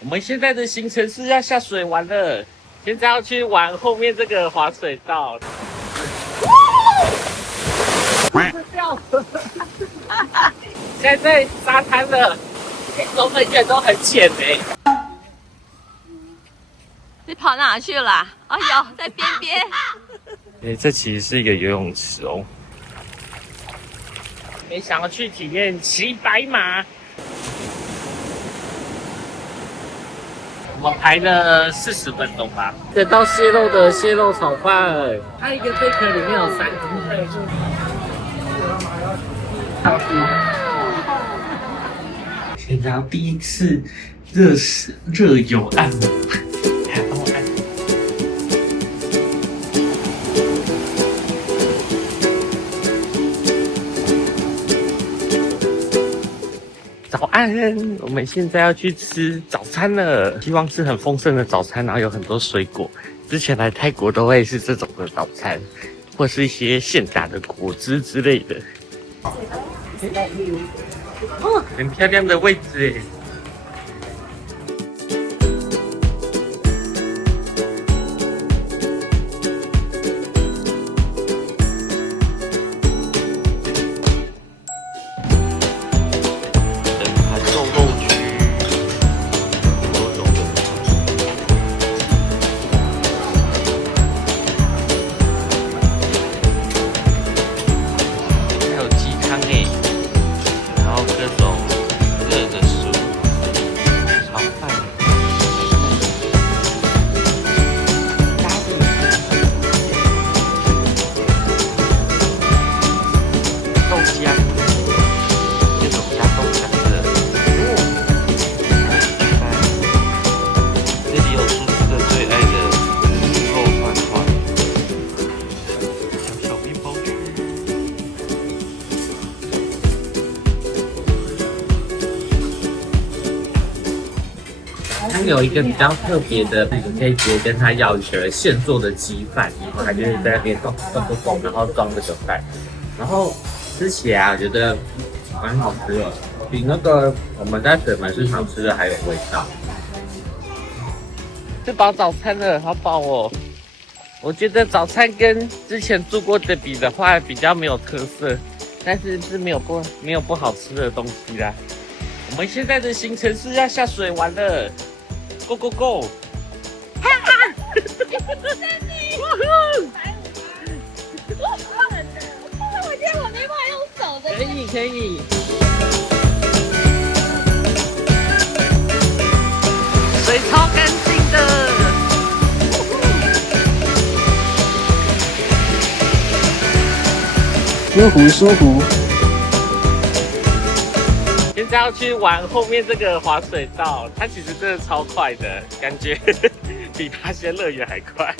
我们现在的行程是要下水玩了，现在要去玩后面这个滑水道。掉了！现在在沙滩了，走很远都很浅欸。你跑哪去了？哎呦，在边边。这其实是一个游泳池哦。没想要去体验骑白马。我们排了40分钟吧。等到蟹肉的蟹肉炒饭，它一个贝壳里面有3只贝。现在要第一次热油按摩，还帮我按。早安，我们现在要去吃早餐了，希望是很丰盛的早餐，然后有很多水果。之前来泰国都会是这种的早餐，或是一些现打的果汁之类的。哦，很漂亮的位置耶。有一个比较特别的，你可以直接跟他要一个现做的鸡饭，然后他就是在那边咚，然后装这个饭，然后吃起来我觉得蛮好吃的，比那个我们在水门市场吃的还有味道。吃饱早餐了，好饱哦！我觉得早餐跟之前住过的比的话，比较没有特色，但是是没有不好吃的东西啦。我们现在的行程是要下水玩了。Go go go！ 哈哈！我觉得我没办法用手的。可以。水超干净的。舒服。现在要去玩后面这个滑水道，它其实真的超快的，感觉比八仙乐园还快。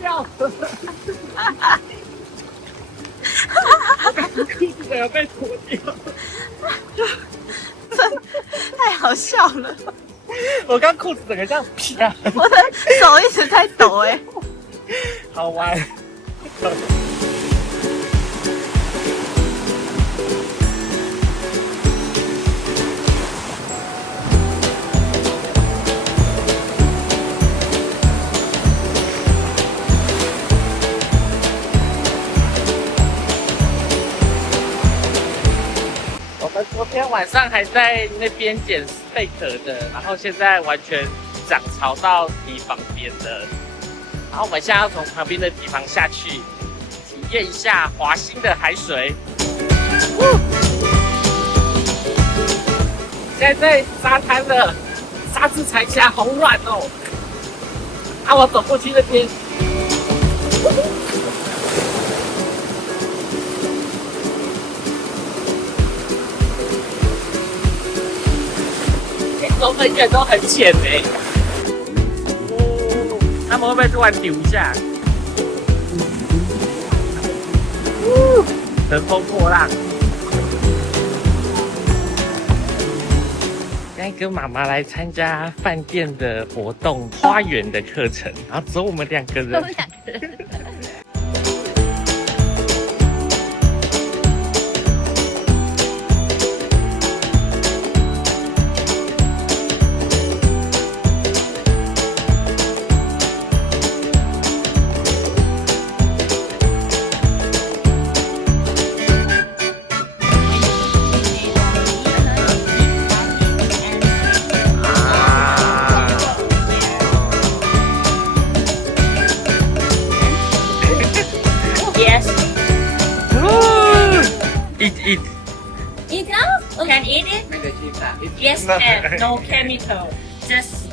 掉了！裤子要被脱掉。太好笑了！我刚裤子整个这样啪，我的手一直在抖哎，好玩。昨天晚上还在那边捡贝壳的，然后现在完全涨潮到堤防边了。然后我们现在要从旁边的堤防下去，体验一下华兴的海水。现在在沙滩了，沙子踩起来好软哦。我走过去那边。走很远都很浅欸。他们会不会突然丢一下？乘风破浪。现在跟妈妈来参加饭店的活动，花园的课程，然后只有我们2个人。Eat. Eat now? Can eat it? Yes, can. No chemical. Just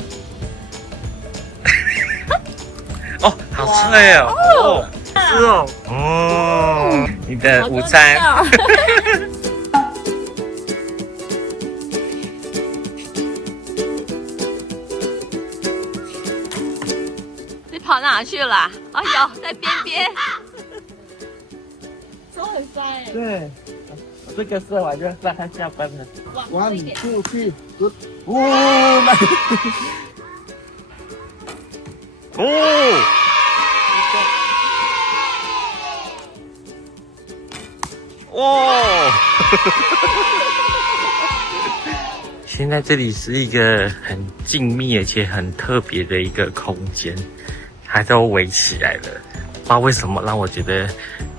哦，好脆哦！哦，是哦。哦，你的午餐。你跑哪去了？哎呦，在边边。手很酸哎。对，这个射完就让他下班了。1、2、3、good。哦，来。哦。哦。现在这里是一个很静谧而且很特别的一个空间，它都围起来了。不知道为什么让我觉得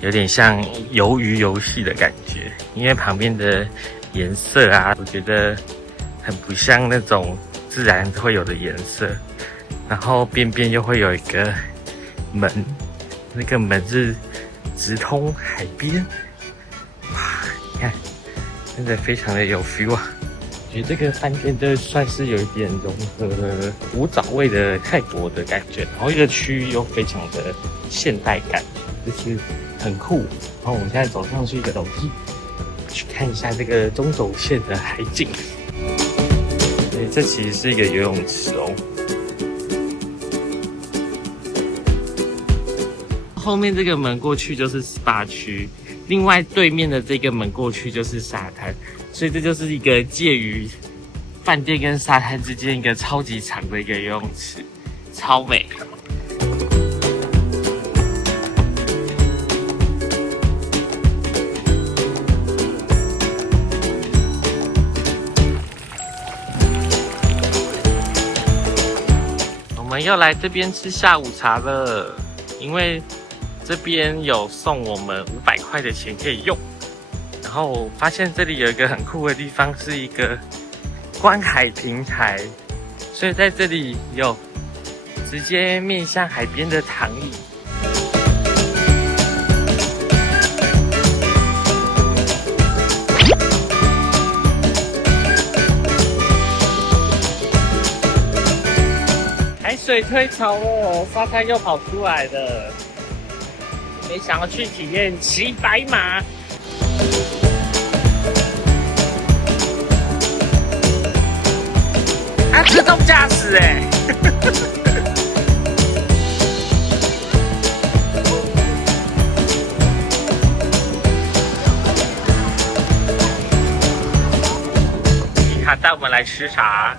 有点像鱿鱼游戏的感觉，因为旁边的颜色啊，我觉得很不像那种自然会有的颜色。然后边边又会有一个门，那个门是直通海边。哇，你看，真的非常的有 feel 啊！我觉得这个饭店就算是有一点融合了古早味的泰国的感觉，然后一个区域又非常的现代感，就是很酷。然后我们现在走上去一个楼梯，去看一下这个中轴线的海景。对，这其实是一个游泳池哦。后面这个门过去就是 SPA 区，另外对面的这个门过去就是沙滩，所以这就是一个介于饭店跟沙滩之间一个超级长的一个游泳池，超美。我们要来这边吃下午茶了，因为这边有送我们500块的钱可以用。然后我发现这里有一个很酷的地方，是一个观海平台，所以在这里有直接面向海边的躺椅。海水退潮了，沙滩又跑出来了。没想要去体验骑白马。它自动驾驶哎！他带我们来吃啥？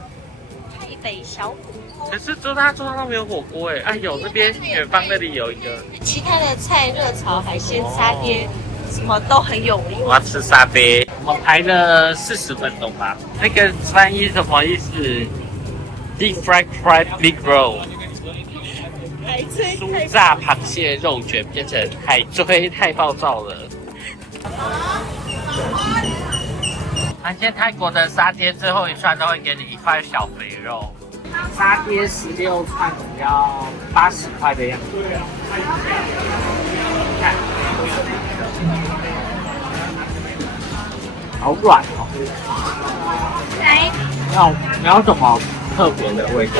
台北小火锅。可是桌上都没有火锅哎！啊有，那边远方那里有一个。其他的菜，热炒、海鲜、沙爹，什么都很有名。我要吃沙爹。我们排了40分钟吧。那个翻译什么意思 ？Deep fried big roll。酥炸螃蟹肉卷变成海锥，太暴躁了。那些泰国的沙爹最后一串都会给你1块小肥肉。沙爹16串只要80块的样子。看，好软哦。你要什么特别的味道？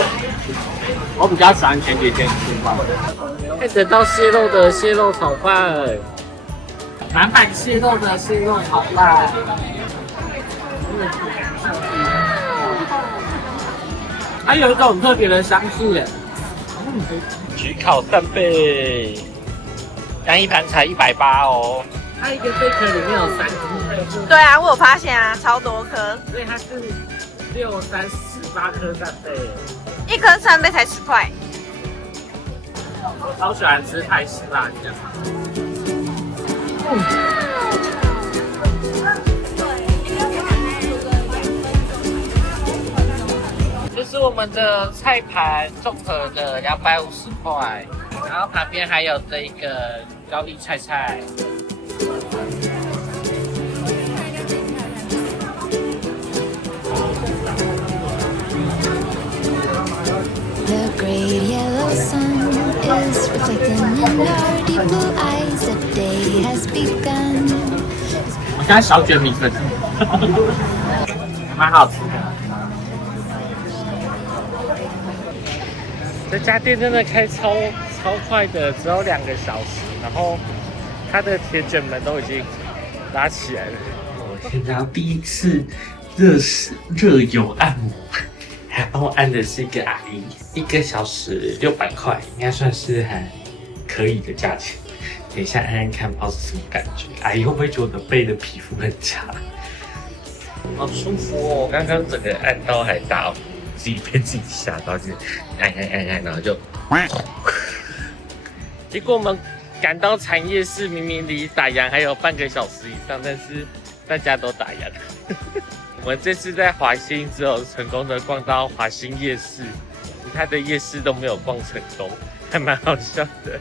我比较喜欢前几天吃饭。等到蟹肉的蟹肉炒饭，满满蟹肉的蟹肉炒饭。它有一种很特别的香气耶。焗烤扇贝，单一盘才180哦。它一个贝壳里面有3颗。对啊，我有发现啊，超多颗。所以它是6、3、18颗3倍，一颗3杯才10块。我超喜欢吃泰式辣酱。这是我们的菜盘综合的250块，然后旁边还有这一个高丽菜。The great yellow sun is reflecting in our deep blue eyes. The day has begun. 我刚才小卷米粉，蛮好吃的。这家店真的开超快的，只有2个小时，然后它的铁卷门都已经拉起来了。我现在要第一次热油按摩，还帮我按的是一个阿姨，1个小时600块，应该算是还可以的价钱。等一下按按看，不知道是什么感觉。阿姨会不会觉得我的背的皮肤很差？好舒服哦！我刚刚整个按到还打，自己被自己吓到，就是按，然后就，结果我们赶到产业市，明明离打烊还有半个小时以上，但是大家都打烊。我们这次在华兴只有成功的逛到华兴夜市，其他的夜市都没有逛成功，还蛮好笑的。